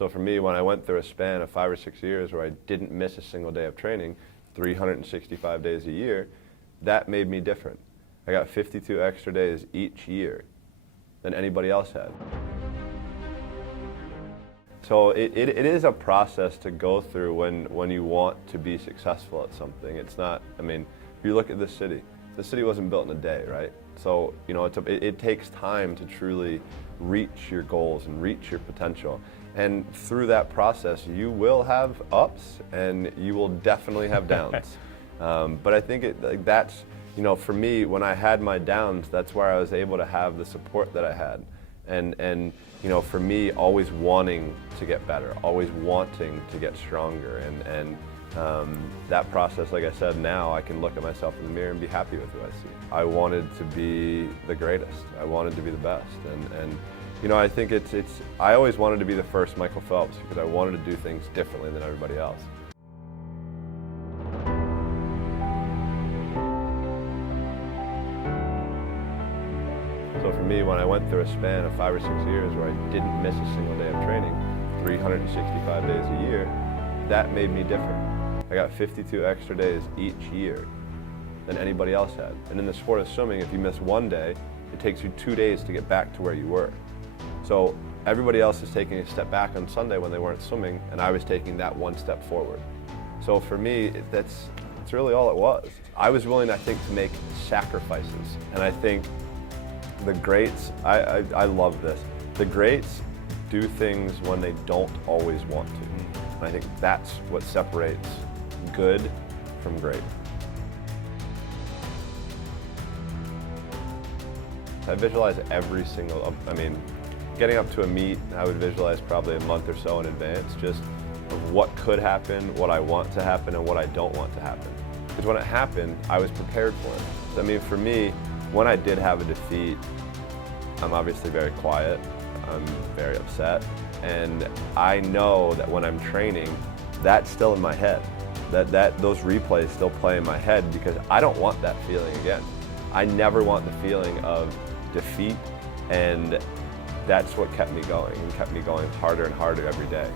So for me, when I went through a span of 5 or 6 years where I didn't miss a single day of training, 365 days a year, that made me different. I got 52 extra days each year than anybody else had. So it is a process to go through when you want to be successful at something. It's not, I mean, if you look at this city wasn't built in a day, right? So, you know, it takes time to truly reach your goals and reach your potential. And through that process, you will have ups and you will definitely have downs. But I think that's, you know, for me, when I had my downs, that's where I was able to have the support that I had. And you know, for me, always wanting to get better, always wanting to get stronger. And that process, like I said, now I can look at myself in the mirror and be happy with who I see. I wanted to be the greatest. I wanted to be the best. And you know, I think I always wanted to be the first Michael Phelps because I wanted to do things differently than everybody else. So for me, when I went through a span of 5 or 6 years where I didn't miss a single day of training, 365 days a year, that made me different. I got 52 extra days each year than anybody else had. And in the sport of swimming, if you miss one day, it takes you 2 days to get back to where you were. So everybody else is taking a step back on Sunday when they weren't swimming, and I was taking that one step forward. So for me, that's really all it was. I was willing, I think, to make sacrifices. And I think the greats, I love this. The greats do things when they don't always want to. And I think that's what separates good from great. I visualize every single, I mean, getting up to a meet, I would visualize probably a month or so in advance, just of what could happen, what I want to happen, and what I don't want to happen. Because when it happened, I was prepared for it. So, I mean, for me, when I did have a defeat, I'm obviously very quiet, I'm very upset, and I know that when I'm training, that's still in my head. Those replays still play in my head because I don't want that feeling again. I never want the feeling of defeat, and that's what kept me going and kept me going harder and harder every day.